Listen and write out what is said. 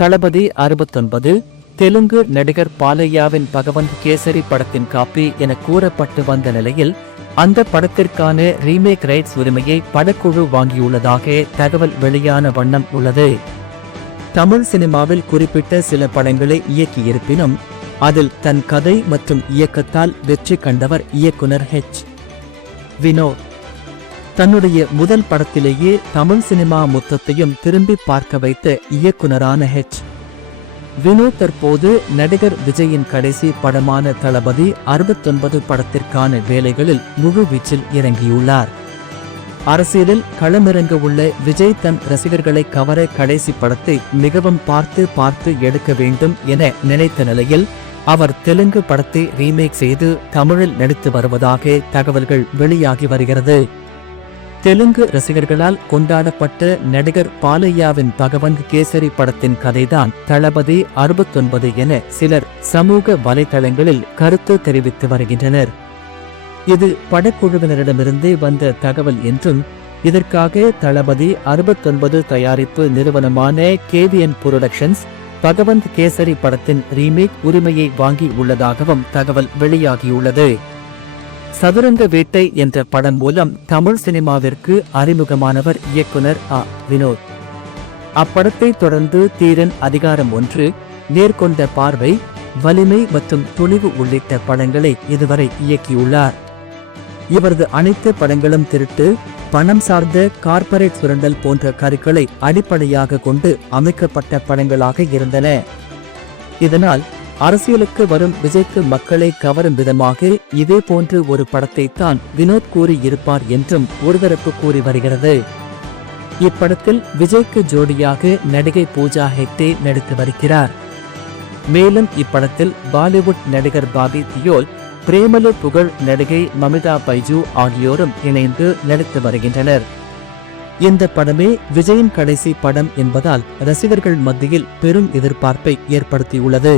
தளபதி 69 தெலுங்கு நடிகர் பாலையாவின் பகவந்த் கேசரி படத்தின் காப்பி என கூறப்பட்டு வந்த நிலையில் அந்த படத்திற்கான ரீமேக் ரைட்ஸ் உரிமையை படக்குழு வாங்கியுள்ளதாக தகவல் வெளியான வண்ணம் உள்ளது. தமிழ் சினிமாவில் குறிப்பிட்ட சில படங்களை இயக்கியிருப்பினும் அதில் தன் கதை மற்றும் இயக்கத்தால் வெற்றி கண்டவர் இயக்குனர் வினோத். தன்னுடைய முதல் படத்திலேயே தமிழ் சினிமா மொத்தத்தையும் திரும்பி பார்க்க வைத்த இயக்குனரான வினோத் தற்போது நடிகர் விஜயின் கடைசி படமான தளபதி 69 படத்திற்கான வேலைகளில் முழு வீச்சில் இறங்கியுள்ளார். அரசியலில் களமிறங்க உள்ள விஜய் தன் ரசிகர்களை கவர கடைசி படத்தை மிகவும் பார்த்து எடுக்க வேண்டும் என நினைத்த நிலையில் அவர் தெலுங்கு படத்தை ரீமேக் செய்து தமிழில் நடித்து வருவதாக தகவல்கள் வெளியாகி வருகிறது. தெலுங்கு ரசிகர்களால் கொண்டாடப்பட்ட நடிகர் பாலையாவின் பகவந்த் கேசரி படத்தின் கதைதான் தளபதி 69 என சிலர் சமூக வலைதளங்களில் கருத்து தெரிவித்து வருகின்றனர். இது படக்குழுவினரிடமிருந்தே வந்த தகவல் என்றும் இதற்காக தளபதி 69 தயாரிப்பு நிறுவனமான KVN புரொடக்ஷன்ஸ் பகவந்த் கேசரி படத்தின் ரீமேக் உரிமையை வாங்கி உள்ளதாகவும் தகவல் வெளியாகியுள்ளது. சதுரங்க வேட்டை என்ற படம் மூலம் தமிழ் சினிமாவிற்கு அறிமுகமானவர் இயக்குனர் வினோத். அப்படத்தை தொடர்ந்து தீரன், அதிகாரம் 1, நேர்கொண்ட பார்வை, வலிமை மற்றும் துணிவு உள்ளிட்ட படங்களை இதுவரை இயக்கியுள்ளார். இவரது அனைத்து படங்களும் திருட்டு, பணம் சார்ந்த கார்ப்பரேட் சுரண்டல் போன்ற கருக்களை அடிப்படையாக கொண்டு அமைக்கப்பட்ட படங்களாக இருந்தன. இதனால் அரசியலுக்கு வரும் விஜய்க்கு மக்களை கவரும் விதமாக இதே போன்று ஒரு படத்தை தான் வினோத் கூறியிருப்பார் என்றும் ஒருதரப்பு கூறி வருகிறது. இப்படத்தில் விஜய்க்கு ஜோடியாக நடிகை பூஜா ஹெக்டே நடித்து வருகிறார். மேலும் இப்படத்தில் பாலிவுட் நடிகர் பாபி தியோல், பிரேமலு புகழ் நடிகை மமிதா பைஜு ஆகியோரும் இணைந்து நடித்து வருகின்றனர். இந்த படமே விஜயின் கடைசி படம் என்பதால் ரசிகர்கள் மத்தியில் பெரும் எதிர்பார்ப்பை ஏற்படுத்தியுள்ளது.